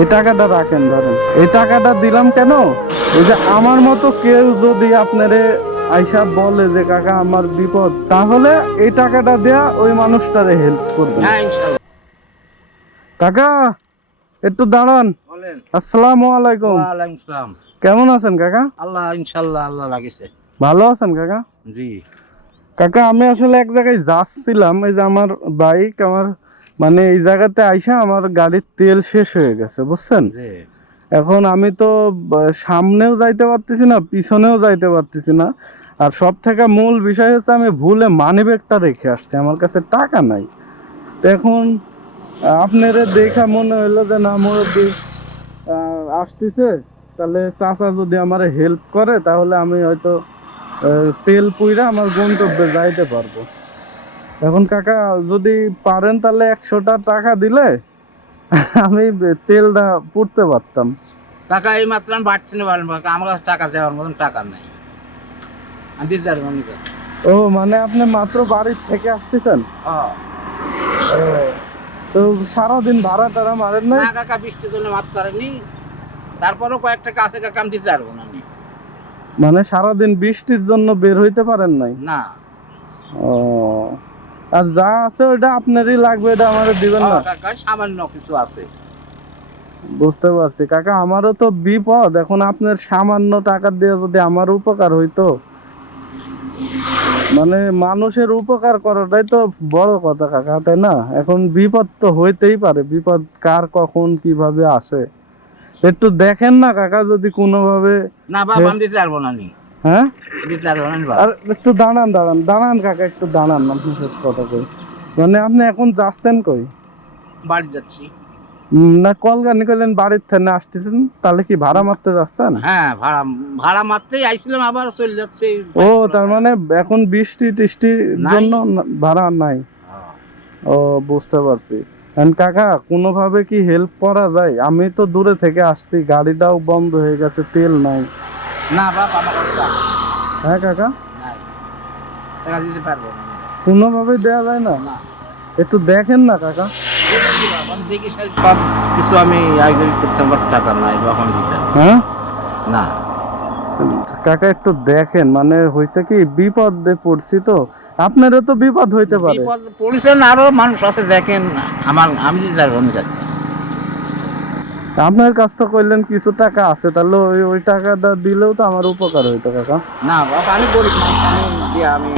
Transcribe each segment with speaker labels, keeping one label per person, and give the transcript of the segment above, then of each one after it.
Speaker 1: এই টাকাটা রাখেন ধরেন। এই টাকাটা দিলাম কেন? এই যে আমার মতো কেউ যদি আপনারে আইসা বলে যে কাকা আমার বিপদ তাহলে এই টাকাটা দেয়া ওই মানুষটারে হেল্প করবেন।
Speaker 2: হ্যাঁ
Speaker 1: কাকা একটু দাঁড়ান। আসসালামু আলাইকুম।
Speaker 2: ওয়ালাইকুম সালাম।
Speaker 1: কেমন আছেন কাকা?
Speaker 2: আল্লাহ ইনশাল্লাহ আল্লাহ লাগিছে
Speaker 1: ভালো আছেন কাকা?
Speaker 2: জি।
Speaker 1: কাকা আমি আসলে এক জায়গায় যাচ্ছিলাম এই যে আমার বাইক আমার মানে এই জায়গাতে আইসা আমার গাড়ির তেল শেষ হয়ে গেছে বুঝছেন? এখন আমি তো সামনেও যাইতে পারতেছি না পিছনেও যাইতে পারতেছি না। আর সব থেকে মূল বিষয় হচ্ছে আমি ভুলে মানি ব্যাগটা রেখে আসছি আমার কাছে টাকা নাই। তো এখন আপনারে দেখা মনে হইল যে না মুরব্বী আসতেছে তাহলে চাচা যদি আমার হেল্প করে তাহলে আমি হয়তো তেল পুইরা আমার গন্তব্যে যাইতে পারব। এখন কাকা যদি পারেন তাহলে একশোটা টাকা দিলে আমি তেলটা পুড়তে পারতাম।
Speaker 2: টাকা এই মাত্র আমি বাড়তে নিতে পারব না, আমার কাছে টাকা দেওয়ার মতন টাকা নাই। আমি দিতে পারব
Speaker 1: ও মানে আপনি মাত্র বাড়ির থেকে আসতেছেন। তো সারাদিন ভাড়া টাড়া মারেন না
Speaker 2: কাকা বৃষ্টির জন্য মাছ পারেনি তারপরেও কয়েকটা কাছে কাকা আমি দিতে পারব না।
Speaker 1: মানে সারাদিন বৃষ্টির জন্য বের হইতে পারেন নাই?
Speaker 2: না।
Speaker 1: ও। আর যা আছে ওটা আপনারই লাগবে এটা আমারে দিবেন না।
Speaker 2: কাকা সামান্য কিছু আছে।
Speaker 1: বুঝতে পারছি। কাকা আমারও তো বিপদ। এখন আপনার সামান্য টাকা দিয়ে যদি আমার উপকার হইতো মানে মানুষের উপকার করাটাই তো বড় কথা কাকা তাই না? এখন বিপদ তো হইতেই পারে। বিপদ কার কখন কীভাবে আসে? একটু দেখেন না কাকা যদি কোনোভাবে
Speaker 2: না বাবা আমি দিতে পারব না
Speaker 1: হ্যাঁ। আর একটু দাঁড়ান দাঁড়ান। দাঁড়ান কাকা একটু দাঁড়ান আপনার সাথে কথা কই। মানে আপনি এখন যাচ্ছেন কই?
Speaker 2: বাড়ি যাচ্ছি।
Speaker 1: না করলেন বাড়ির থেকে আসতেছেন তাহলে কি ভাড়া মারতে যাচ্ছেন?
Speaker 2: হ্যাঁ ভাড়া ভাড়া মারতেই আইছিলাম আবার চলে যাচ্ছে।
Speaker 1: ও তার মানে এখন বৃষ্টি টিষ্টির জন্য ভাড়া নাই?
Speaker 2: হ্যাঁ।
Speaker 1: ও বুঝতে পারছি। কাকা কোনোভাবে কি হেল্প করা যায়? আমি তো দূরে থেকে আসছি গাড়িটাও বন্ধ হয়ে গেছে তেল নাই।
Speaker 2: না আমার কাছে
Speaker 1: হ্যাঁ কাকা?
Speaker 2: নাই টাকা দিতে পারব না।
Speaker 1: কোনোভাবে দেওয়া যায় না? একটু দেখেন না কাকা।
Speaker 2: দেখি সব কিছু আমি আয়োজন করতে আমার টাকা নাই তখন দিতে
Speaker 1: হ্যাঁ?
Speaker 2: না।
Speaker 1: কাকা একটু দেখেন মানে হয়েছে কি বিপদে পড়ছি তো। আপনারও তো বিপদ হইতে পারে।
Speaker 2: বিপদ পড়েছেন আরও মানুষ আছে দেখেন। আমার আমি দিতে পারব না কাকা।
Speaker 1: আপনার কাছ তো কইলেন কিছু টাকা আছে তাহলে ওই ওই টাকাটা দিলেও তো আমার উপকার হইতো কাকা।
Speaker 2: না বাবা আমি গরিব আমি আমি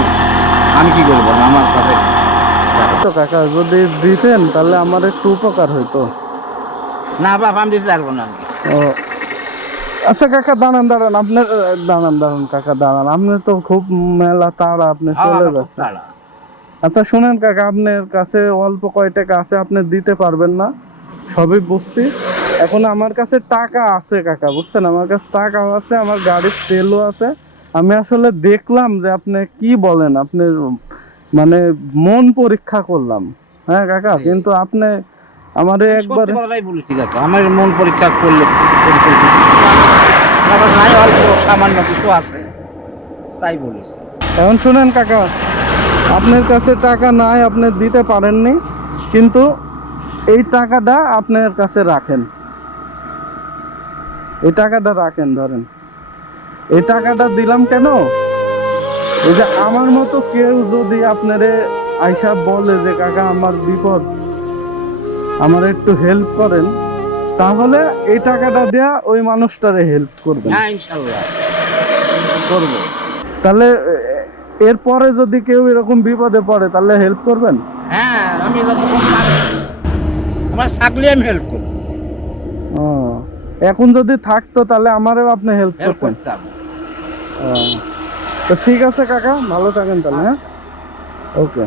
Speaker 2: আমি কি করব? আমার কাছে টাকা-
Speaker 1: তো কাকা যদি দিতেন তাহলে আমার একটু উপকার হইতো।
Speaker 2: না বাবা আমি দিতে পারব না।
Speaker 1: ও। আচ্ছা কাকা দাঁড়ান দাঁড়ান আপনার দাঁড়ান দাঁড়ান কাকা দাঁড়ান আপনি তো খুব মেলা তাড়া আপনি
Speaker 2: হ্যাঁ,
Speaker 1: চলে যাচ্ছেন। আচ্ছা শুনেন কাকা আপনার কাছে অল্প কয় টাকা আছে আপনি দিতে পারবেন না? সবই বুঝছি। এখন আমার কাছে টাকা আছে কাকা বুঝছেন? আমার কাছে টাকা আছে আমার গাড়ির তেলও আছে। আমি আসলে দেখলাম যে আপনি কি বলেন আপনি মানে মন পরীক্ষা করলাম। হ্যাঁ কাকা? কিন্তু আপনি আমারে একবার
Speaker 2: বলেছি কাকা। আমার মন পরীক্ষা করলে নাই অল্প সামান্য কিছু আছে। তাই বলেছি।
Speaker 1: এখন শুনেন কাকা আপনার কাছে টাকা নাই আপনি দিতে পারেননি কিন্তু এই টাকাটা আপনার কাছে রাখেন। এই টাকাটা রাখেন ধরেন। এই টাকাটা দিলাম কেন? এই যে আমার মতো কেউ যদি আপনারে আইসা বলে যে কাকা আমার বিপদ আমার একটু হেল্প করেন তাহলে এই টাকাটা দেয়া ওই মানুষটারে হেল্প
Speaker 2: হ্যাঁ ইনশাল্লাহ।
Speaker 1: করব। তাহলে এরপরে যদি কেউ এরকম বিপদে পড়ে তাহলে হেল্প করবেন?
Speaker 2: হ্যাঁ আমি যতক্ষণ পারি। আমার থাকলে আমি হেল্প করব।
Speaker 1: এখন যদি থাকতো তাহলে আমারও আপনি হেল্প করতেন। তো ঠিক আছে কাকা ভালো থাকেন তাহলে হ্যাঁ? ওকে